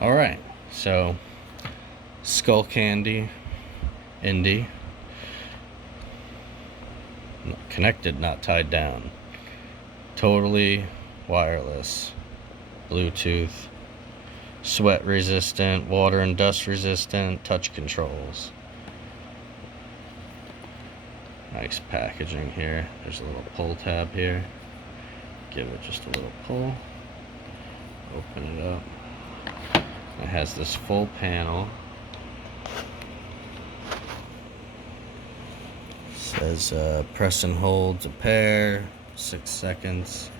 Alright, so Skullcandy Indy. Connected, not tied down. Totally wireless. Bluetooth. Sweat resistant, water and dust resistant, touch controls. Nice packaging here. There's a little pull tab here. Give it just a little pull. Open it up. It has this full panel. It says press and hold to pair, 6 seconds.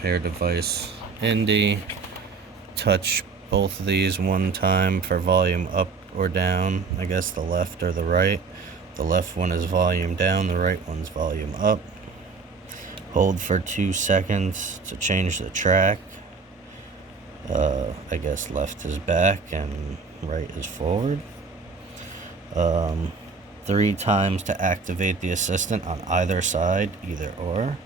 Pair device Indy. Touch both of these one time for volume up or down. I guess the left or the right. The left one is volume down, the right one's volume up. Hold for 2 seconds to change the track. I guess left is back and right is forward. 3 times to activate the assistant on either side, either or.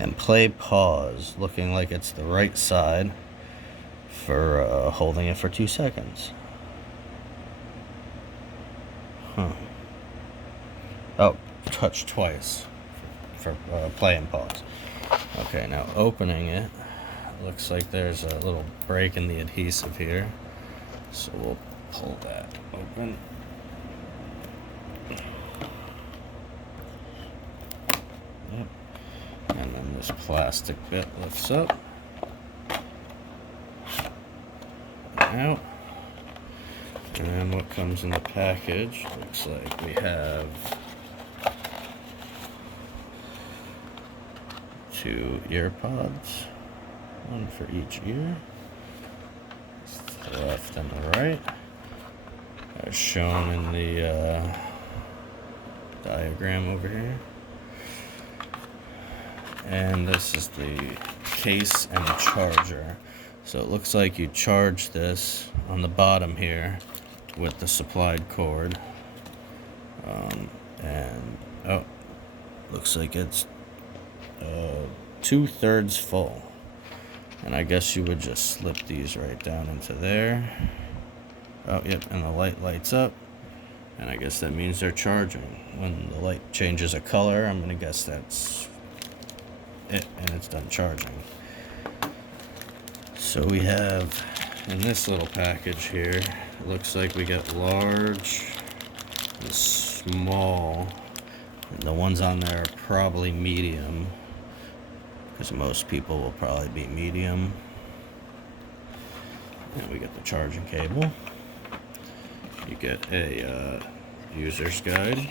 And play pause, looking like it's the right side for holding it for 2 seconds. Oh, touch twice for play and pause. Okay, now opening it, looks like there's a little break in the adhesive here, so we'll pull that open. Yep. And then this plastic bit lifts up and out. And then what comes in the package, looks like we have 2 ear pods, one for each ear. It's the left and the right, as shown in the diagram over here. And this is the case and the charger. So it looks like you charge this on the bottom here with the supplied cord. Looks like it's 2/3 full. And I guess you would just slip these right down into there. Oh, yep, and the light lights up. And I guess that means they're charging. When the light changes a color, I'm gonna guess that's it, and it's done charging. So we have, in this little package here, it looks like we get large and small. And the ones on there are probably medium, because most people will probably be medium. And we get the charging cable. You get a user's guide.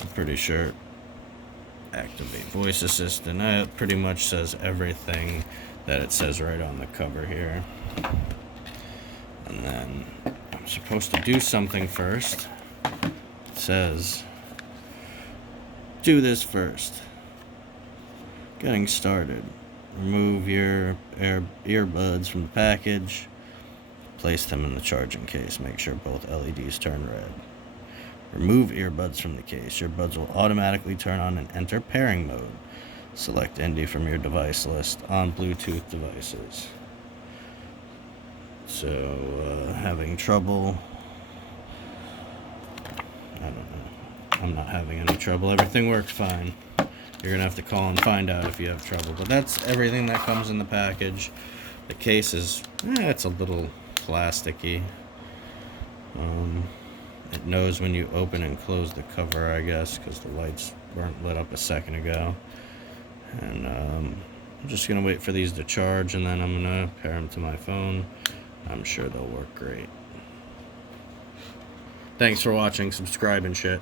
I'm pretty sure activate voice assistant. It pretty much says everything that it says right on the cover here. And then I'm supposed to do something first. It says do this first. Getting started. Remove your earbuds from the package. Place them in the charging case. Make sure both LEDs turn red. Remove earbuds from the case. Your buds will automatically turn on and enter pairing mode. Select Indy from your device list on Bluetooth devices. So, having trouble. I don't know. I'm not having any trouble. Everything works fine. You're going to have to call and find out if you have trouble. But that's everything that comes in the package. The case is, it's a little plasticky. It knows when you open and close the cover, I guess, because the lights weren't lit up a second ago. And I'm just going to wait for these to charge, and then I'm going to pair them to my phone. I'm sure they'll work great. Thanks for watching. Subscribe and shit.